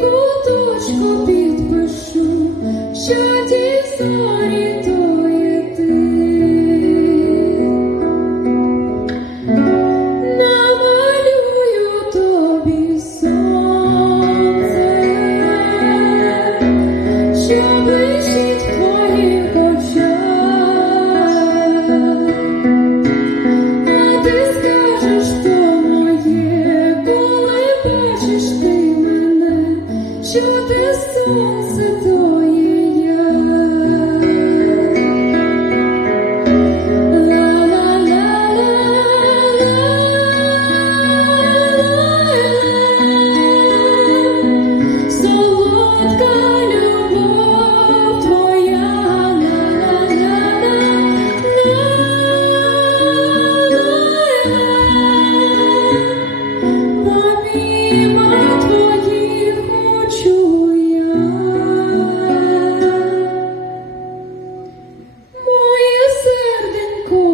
tudo.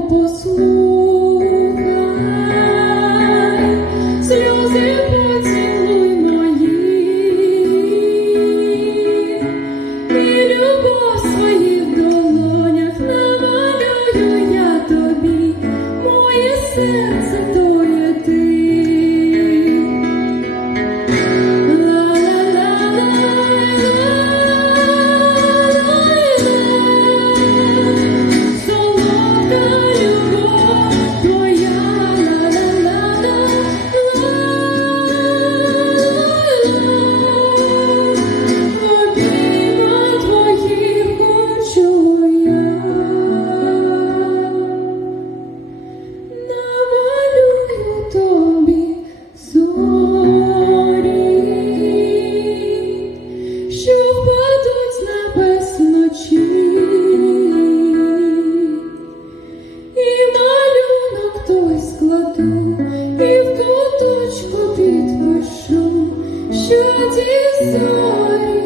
послухай, сльози поцілуй мої, і любов своїх долонях намалюю я тобі, моє серце. Сонечко, підпишу, що ті зорі